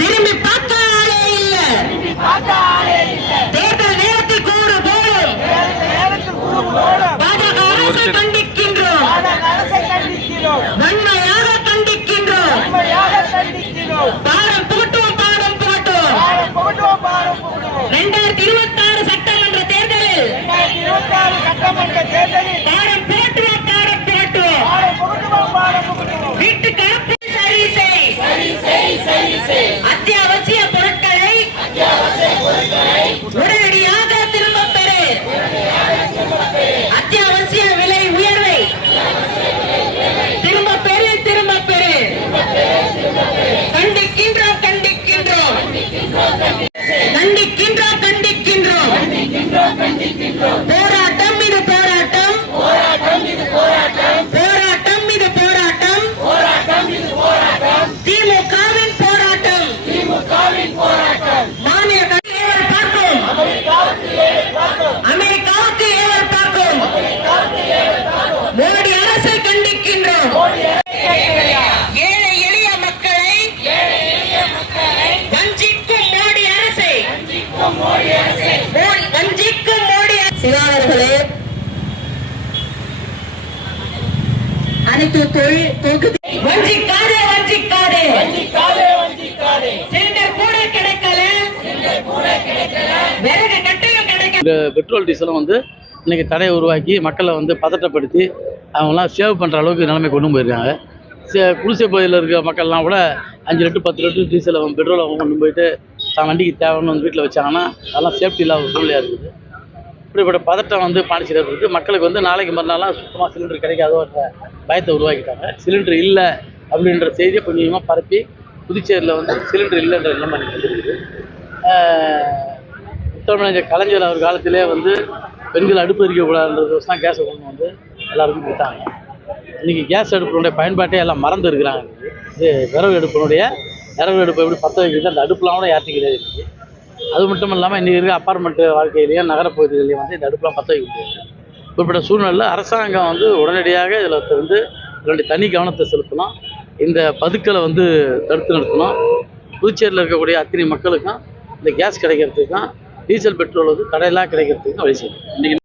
திரும்பி பார்க்க ஆளே இல்ல. தேர்தல் நேரத்தில் கூறு போடும் பாஜக அரசை கண்டிக்கின்றோம், வன்மையாக கண்டிக்கின்றோம். பாடம் புகட்டுவோம், பாடம் புகட்டுவோம். 2026 சட்டமன்ற தேர்தலில் பாடம் புகட்டுவோம், பாடம் புகட்டுவோம். வீட்டு கணக்கு சரி செய். அத்தியாவசிய பொருட்களை உடனடியாக திரும்பப் பெறு. அத்தியாவசிய விலை உயர்வை திரும்பப் பெறு. கண்டிக்கின்றோம். போராட்டம் இது போராட்டம். திமுகவின் போராட்டம். மாநில ஏவல் பார்க்கும், அமெரிக்காவுக்கு ஏவல் பார்க்கும். மோடி அரசை கண்டிக்கின்றோம். ஏழை எளிய மக்களை வஞ்சிக்கும் மோடி அரசை வஞ்சிக்கும் மோடி. சிவாளர்களே, அனைத்து தொகுதி வஞ்சிக்காதே. சிலிண்டர் கூட கிடைக்கல, விறகு கட்டையும் கிடைக்கல. பெட்ரோல் டீசலும் இன்னைக்கு தடையை உருவாக்கி மக்களை பதட்டப்படுத்தி அவங்களாம் சேவ் பண்ணுற அளவுக்கு நிலைமை கொண்டு போயிருக்காங்க. குடிசை பகுதியில் இருக்கிற மக்கள்லாம் கூட 5 லிட்டர் 10 லிட்டர் டீசலை பெட்ரோலை கொண்டு போயிட்டு தான் வண்டிக்கு தேவைன்னு வீட்டில் வச்சாங்கன்னா அதெல்லாம் சேஃப்டி இல்லாத சூழ்நிலையாக இருக்குது. இப்படிப்பட்ட பதட்டம் பாண்டிச்சேரியில் இருக்குது. மக்களுக்கு நாளைக்கு மறுநாளாம் சுத்தமாக சிலிண்டர் கிடைக்காதோன்ற பயத்தை உருவாக்கிட்டாங்க. சிலிண்டர் இல்லை அப்படின்ற செய்தியை கொஞ்சமாக பரப்பி புதுச்சேரியில் சிலிண்டர் இல்லைன்ற நிலைமை வந்துருக்குது. முத்தமிழஞ்சர் கலைஞர் அவர் காலத்திலே பெண்கள் அடுப்பு எரிக்கக்கூடாதுன்றது தான் கேஸை கொண்டு எல்லாருக்கும் கொடுத்தாங்க. இன்றைக்கி கேஸ் அடுப்பினுடைய பயன்பாட்டே எல்லாம் மறந்து இருக்கிறாங்க. இது விறகு அடுப்பு எப்படி பற்ற வைக்கிறது, அந்த அடுப்புலாம் கூட யார்ட்டும் கிடையாது இருக்குது. அது மட்டும் இல்லாமல் இன்றைக்கி இருக்க அப்பார்ட்மெண்ட்டு வாழ்க்கையிலையும் நகரப்பகுதிகளையும் இந்த அடுப்புலாம் பற்ற வைக்க முடியாது. இப்படிப்பட்ட சூழ்நிலையில் அரசாங்கம் உடனடியாக இதில் 2 தனி கவனத்தை செலுத்தணும். இந்த பதுக்கலை தடுத்து நிறுத்தணும். புதுச்சேரியில் இருக்கக்கூடிய அத்தனை மக்களுக்கும் இந்த கேஸ் கிடைக்கிறதுக்கும் டீசல் பெட்ரோல் கடையெல்லாம் கிடைக்கிறதுக்கும் வழி செய்யணும். இன்றைக்கி